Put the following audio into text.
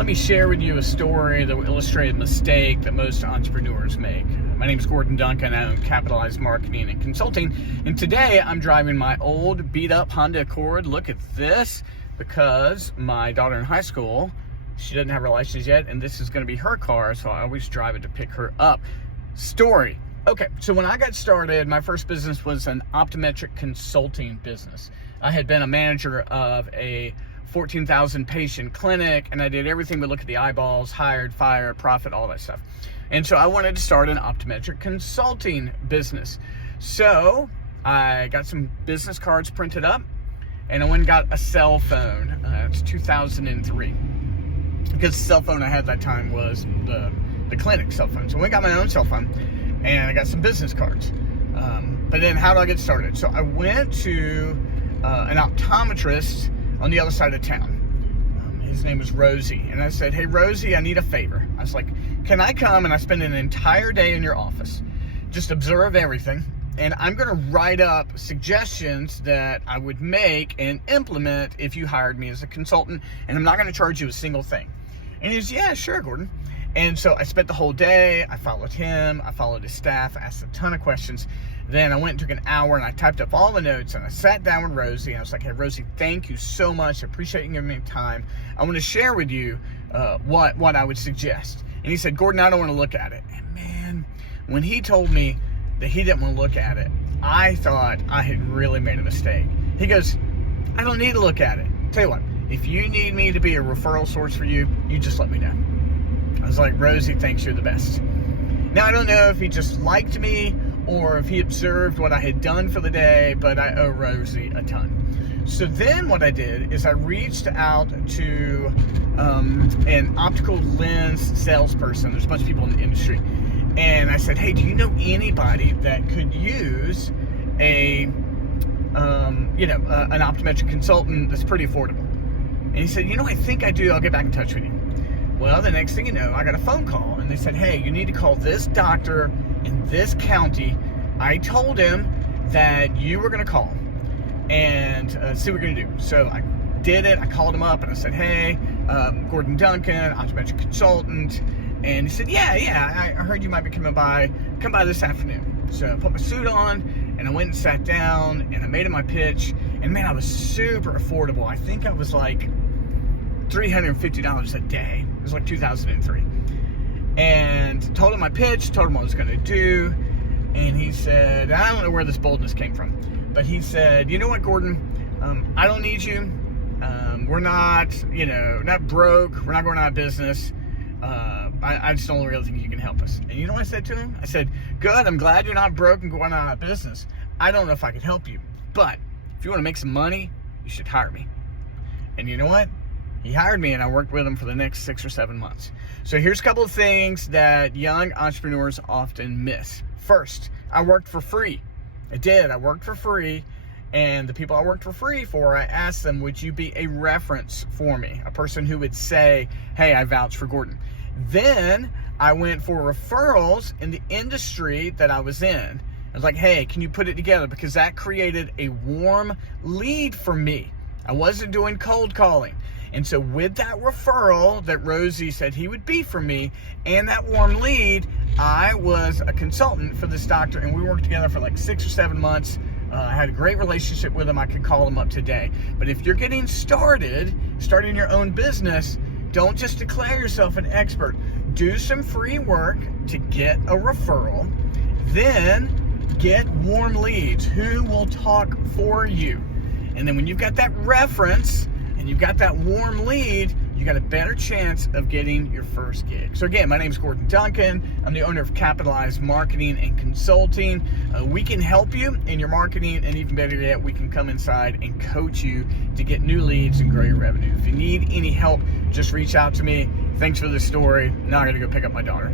let me share with you a story that will illustrate a mistake that most entrepreneurs make. My name is Gordon Duncan. I own Capitalized Marketing and Consulting. And today I'm driving my old beat up Honda Accord. Look at this, because my daughter in high school, she doesn't have her license yet, and this is going to be her car, so I always drive it to pick her up. Story. Okay, so when I got started, my first business was an optometric consulting business. I had been a manager of a 14,000 patient clinic, and I did everything but look at the eyeballs, hired, fired, profit, all that stuff. And so I wanted to start an optometric consulting business. So I got some business cards printed up, and I went and got a cell phone. It's 2003. Because the cell phone I had that time was the clinic cell phone. So I went and got my own cell phone, and I got some business cards. But then how do I get started? So I went to an optometrist on the other side of town. His name was Rosie. And I said, hey, Rosie, I need a favor. I was like, can I come and I spend an entire day in your office? Just observe everything. And I'm going to write up suggestions that I would make and implement if you hired me as a consultant. And I'm not going to charge you a single thing. And he said, yeah, sure, Gordon. And so I spent the whole day. I followed him. I followed his staff. Asked a ton of questions. Then I went and took an hour and I typed up all the notes, and I sat down with Rosie. I was like, hey, Rosie, thank you so much. I appreciate you giving me time. I want to share with you what I would suggest. And he said, Gordon, I don't want to look at it. And man, when he told me that he didn't want to look at it, I thought I had really made a mistake. He goes, I don't need to look at it. Tell you what, if you need me to be a referral source for you, you just let me know. I was like, Rosie, thanks, you're the best. Now, I don't know if he just liked me or if he observed what I had done for the day, but I owe Rosie a ton. So then what I did is I reached out to an optical lens salesperson. There's a bunch of people in the industry. And I said, hey, do you know anybody that could use an optometric consultant that's pretty affordable? And he said, I think I do. I'll get back in touch with you. Well, the next thing you know, I got a phone call, and they said, hey, you need to call this doctor in this county. I told him that you were going to call and see what we're going to do. So I did it. I called him up, and I said, hey, Gordon Duncan, optometric consultant. And he said, yeah, I heard you might be coming by. Come by this afternoon. So I put my suit on, and I went and sat down, and I made him my pitch. And man, I was super affordable. I think I was like $350 a day. It was like 2003. And told him my pitch, told him what I was going to do. And he said, I don't know where this boldness came from, but he said, you know what, Gordon, I don't need you. We're not broke. We're not going out of business. I just don't really think you can help us. And you know what I said to him? I said, good, I'm glad you're not broke and going out of business. I don't know if I could help you, but if you want to make some money, you should hire me. And you know what? He hired me, and I worked with him for the next 6 or 7 months. So here's a couple of things that young entrepreneurs often miss. First, I worked for free. I did. I worked for free. And the people I worked for free for, I asked them, would you be a reference for me? A person who would say, hey, I vouch for Gordon. Then I went for referrals in the industry that I was in. I was like, hey, can you put it together? Because that created a warm lead for me. I wasn't doing cold calling. And so with that referral that Rosie said he would be for me and that warm lead, I was a consultant for this doctor, and we worked together for like 6 or 7 months. I had a great relationship with him. I could call him up today. But if you're getting starting your own business, don't just declare yourself an expert. Do some free work to get a referral. Then get warm leads who will talk for you. And then when you've got that reference and you've got that warm lead, you got a better chance of getting your first gig. So again, my name is Gordon Duncan. I'm the owner of Capitalized Marketing and Consulting. We can help you in your marketing, and even better yet, we can come inside and coach you to get new leads and grow your revenue. If you need any help, just reach out to me. Thanks for this story. Now I gotta go pick up my daughter.